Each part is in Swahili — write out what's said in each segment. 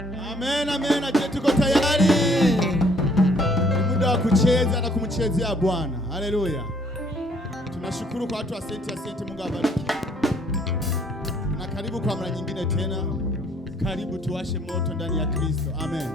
Amen, amen. Je, tuko tayari? Ni muda wa kucheza na kumchezea Bwana. Haleluya. Tunashukuru kwa watu wa asante, Mungu awabariki. Na karibu kwa mara nyingine tena. Karibu tuwashe moto ndani ya Kristo. Amen.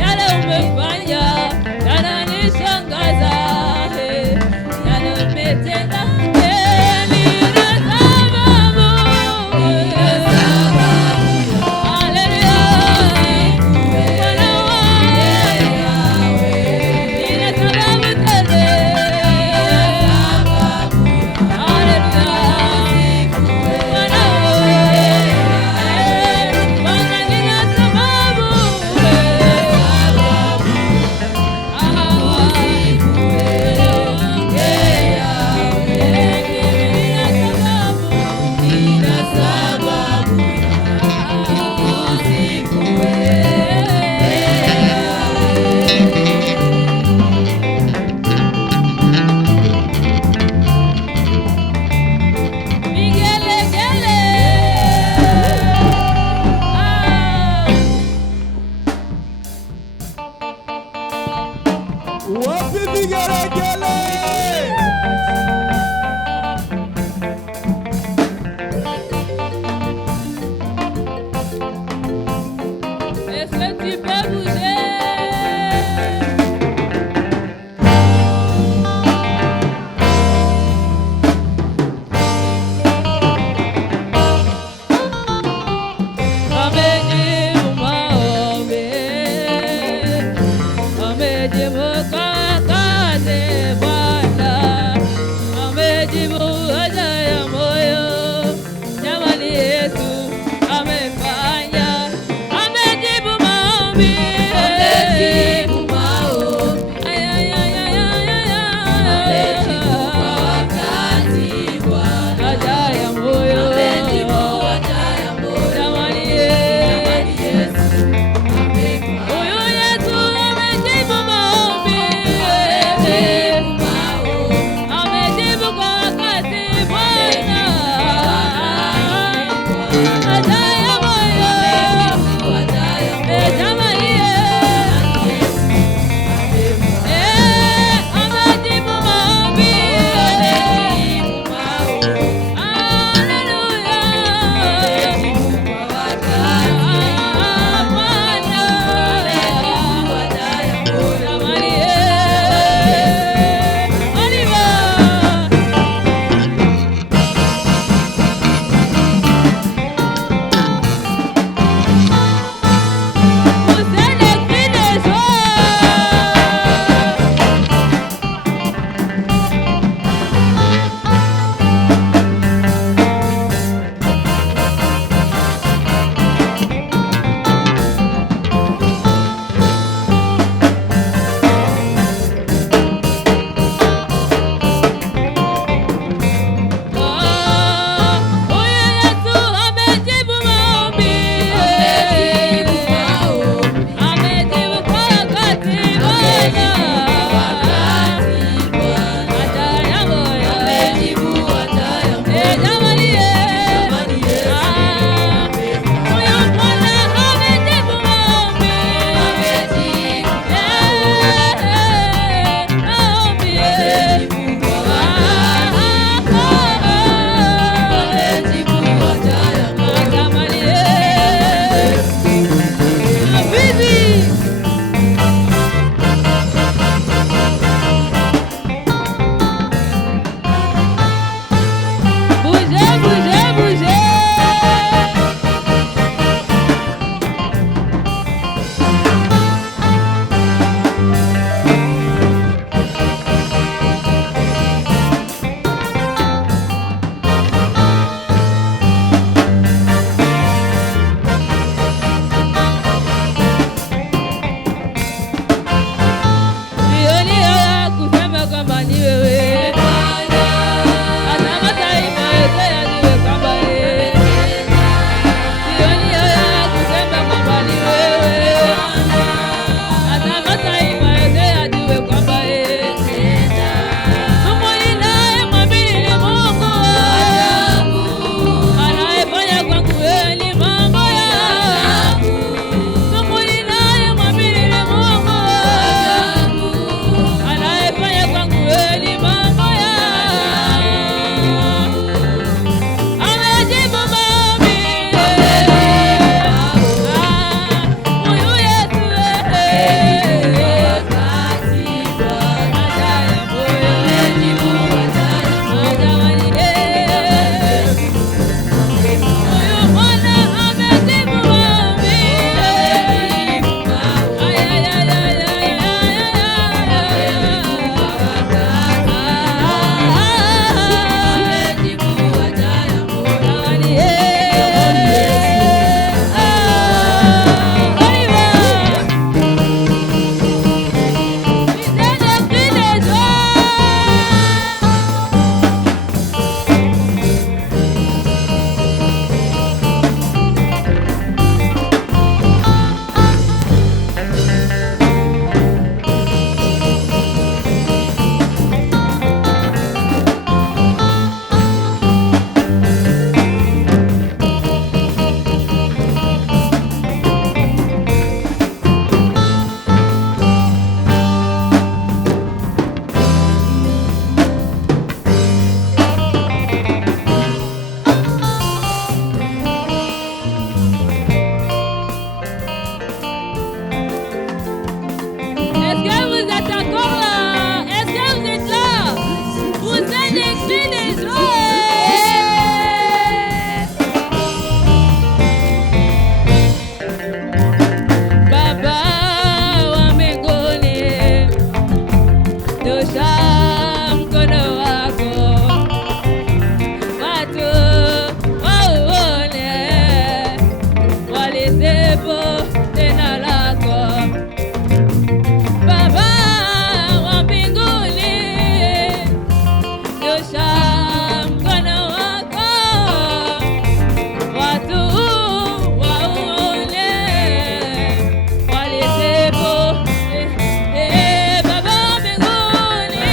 Yale umefanya yananishangaza. vigeregele. Est-ce que tu peux bouger? Ame de mo ka ka de mkono wako, watu wauone, walisifu jina lako. Baba wa mbinguni, nyosha mkono wako, watu wauone, walisifu. Baba wa mbinguni,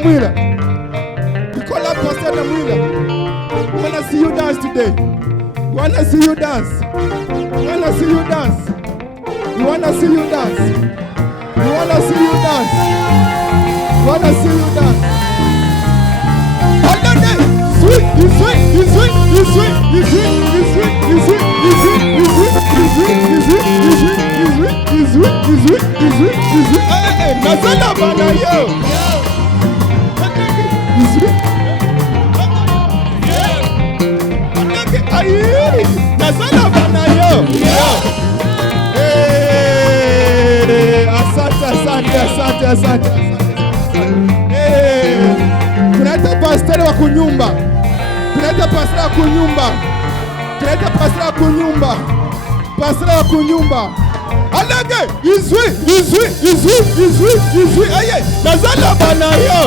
Namwila. We call up Pastor Namwila. We want to see you dance today. We want to see you dance. We want to see you dance. We want to see you dance. We want to see you dance. We want to see you dance. Sweet, you sweet, you sweet, you sweet, you sweet, you sweet, you sweet, you sweet, you sweet, you sweet, you sweet, you sweet, you sweet, you sweet, you sweet, you sweet. Hey, Nazala bana yo. You sweet. Aye, Nazala bana yo. Hey, asante, asante, asante, asante. Hey, tunaita pastor wa kunyumba. Tunaita pastor wa kunyumba. Tunaita pastor wa kunyumba. Pastor wa kunyumba. Alage, izwi, izwi, izwi, izwi, izwi. Aye, Nazala bana yo.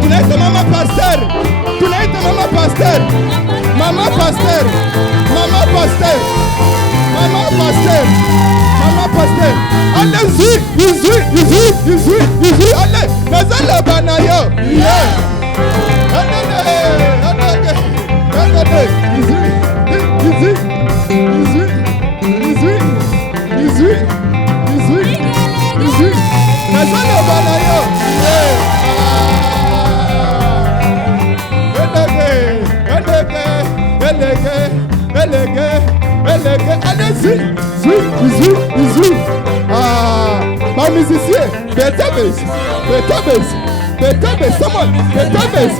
Tunaita mama pastor. Tunaita mama pastor. Mama pastor. Mama pastor. Mama pastor. Mama pastor. Ale zi, zi, zi, zi, zi. Ale Nazala bana yo. Yeah. Ale. Zi, zi, zi, zi. Nazala bana yo. Yeah. Allez-y, ma musicien, better bass, someone, better bass,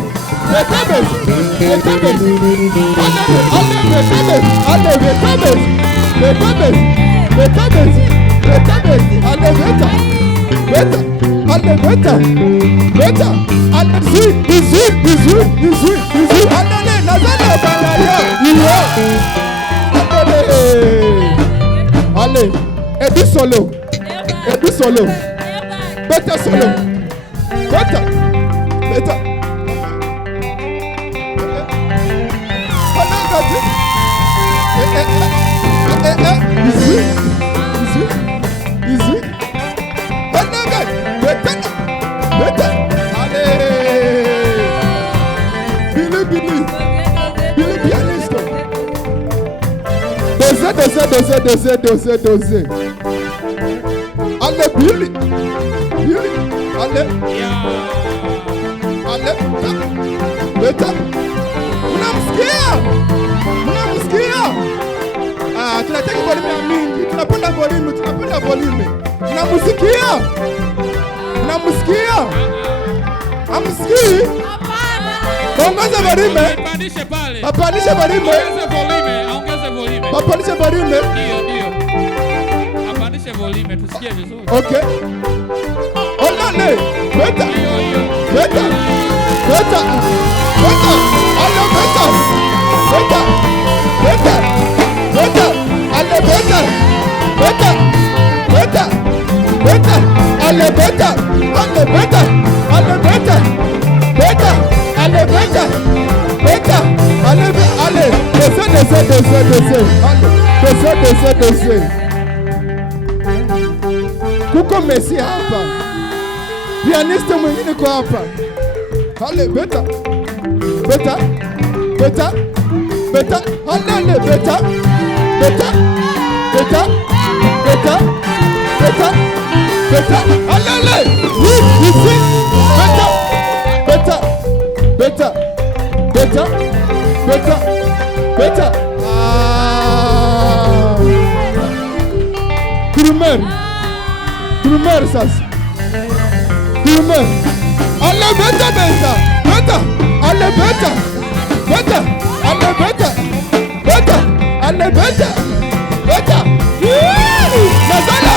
allez, Eddie solo, better solo, better. Easy. Better. Allez, Billy pianiste. Dosé. Allez, Billy. Allez. Better. Unamsikia? Tunataka volume mingi. Tunapenda volume. Unamsikia? Amsikii? Ongeza volume. Apandishe volume. Ndio. Apandishe volume tusikie vizuri. Okay. Onane. Better. Desce. Kuko Messi hapa. Pianiste mwingine kwa hapa. Hale beta. Hale beta. Hale. Ici. Beta. Grumer sasa. Alle beta. Nazala